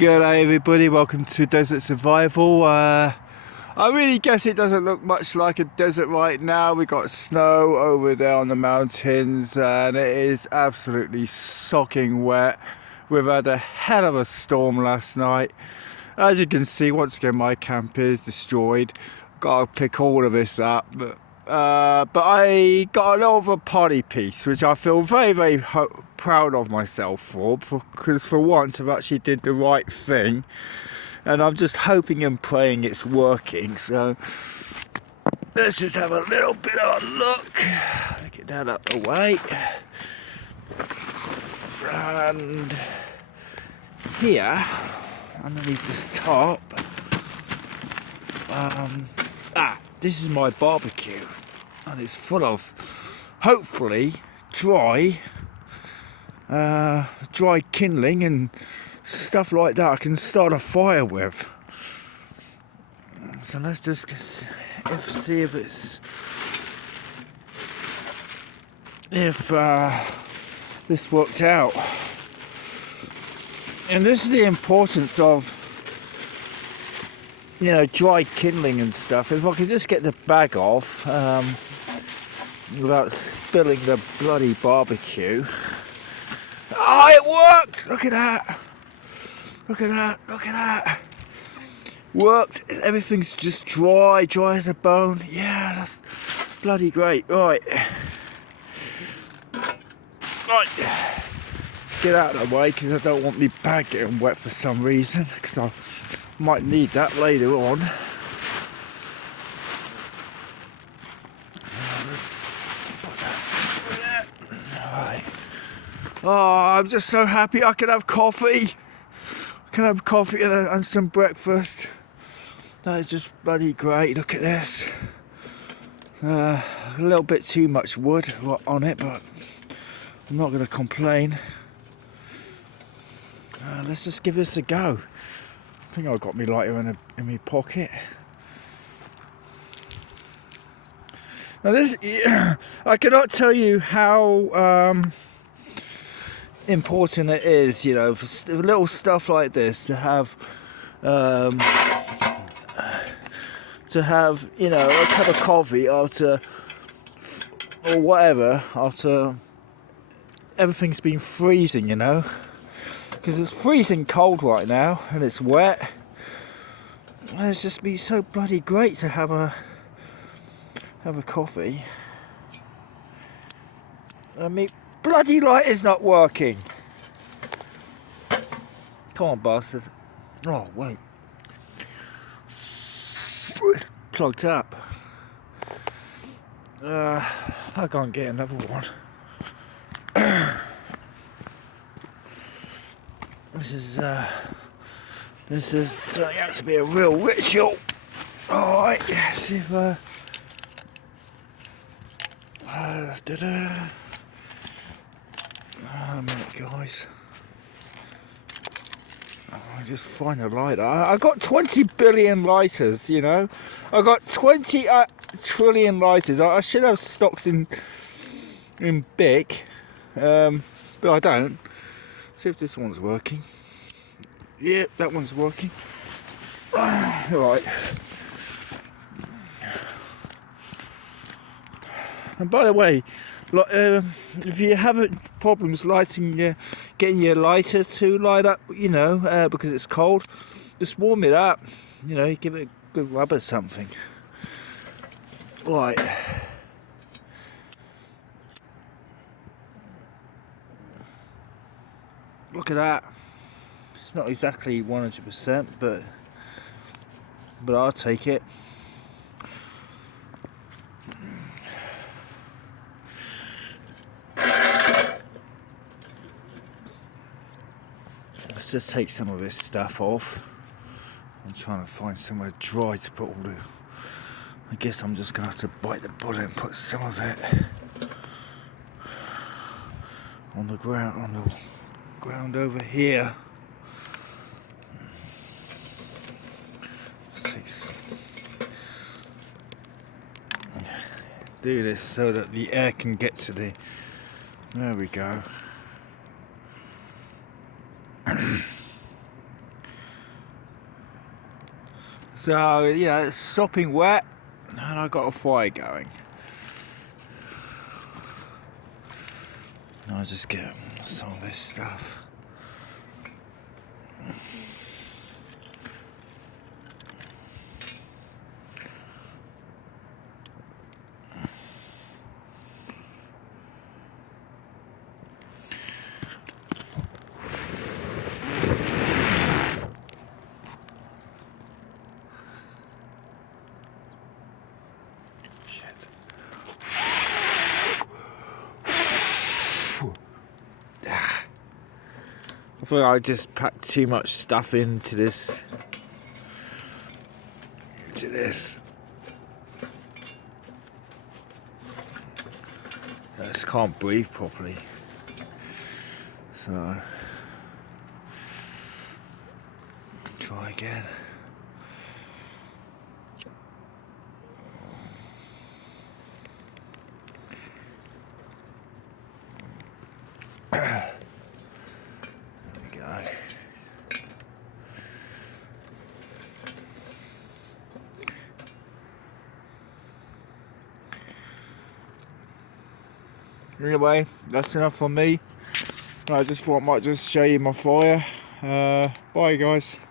G'day everybody, welcome to Desert Survival. I really guess it doesn't look much like a desert right now. We got snow over there on the mountains and it is absolutely soaking wet. We've had a hell of a storm last night. As you can see, once again my camp is destroyed. Gotta pick all of this up. But I got a little of a party piece, which I feel very proud of myself because for once I've actually did the right thing, and I'm just hoping and praying it's working. So let's just have a little bit of a look. Get that out of the way, and here underneath this top, this is my barbecue, and it's full of hopefully dry kindling and stuff like that I can start a fire with. So let's just see if this works out. And this is the importance of, you know, dry kindling and stuff. If I could just get the bag off without spilling the bloody barbecue. Oh, it worked! Look at that! Look at that! Look at that! Worked. Everything's just dry as a bone. Yeah, that's bloody great. Right. Get out of the way because I don't want my bag getting wet for some reason, because I might need that later on. Right. Oh, I'm just so happy I can have coffee. I can have coffee and some breakfast. That is just bloody great. Look at this. A little bit too much wood on it, but I'm not going to complain. Let's just give this a go. I think I've got my lighter in my pocket. Now this, I cannot tell you how important it is, you know, for little stuff like this to have, you know, a cup of coffee after, or whatever, after everything's been freezing, you know. Because it's freezing cold right now and it's wet, and it's just been so bloody great to have a coffee. I mean, bloody light is not working. Come on, bastard. Oh wait, it's plugged up. I can't get another one. This is turning out to be a real ritual. Alright, see if a minute, guys. I just find a lighter. I got 20 billion lighters, you know. I got 20 trillion lighters. I should have stocks in big, but I don't. See if this one's working. Yeah, that one's working. Right. And by the way, if you have problems getting your lighter to light up, you know, because it's cold, just warm it up. You know, give it a good rub or something. Right. Look at that. It's not exactly 100%, but I'll take it. Let's just take some of this stuff off. I'm trying to find somewhere dry to put all the... I guess I'm just going to have to bite the bullet and put some of it on the ground over here. Do this so that the air can get to the... There we go. So, you know, it's sopping wet and I've got a fire going. I'll just get some of this stuff. I feel like I just packed too much stuff into this. I just can't breathe properly. So try again. There we go. Anyway, that's enough for me. I just thought I might just show you my fire. Bye guys.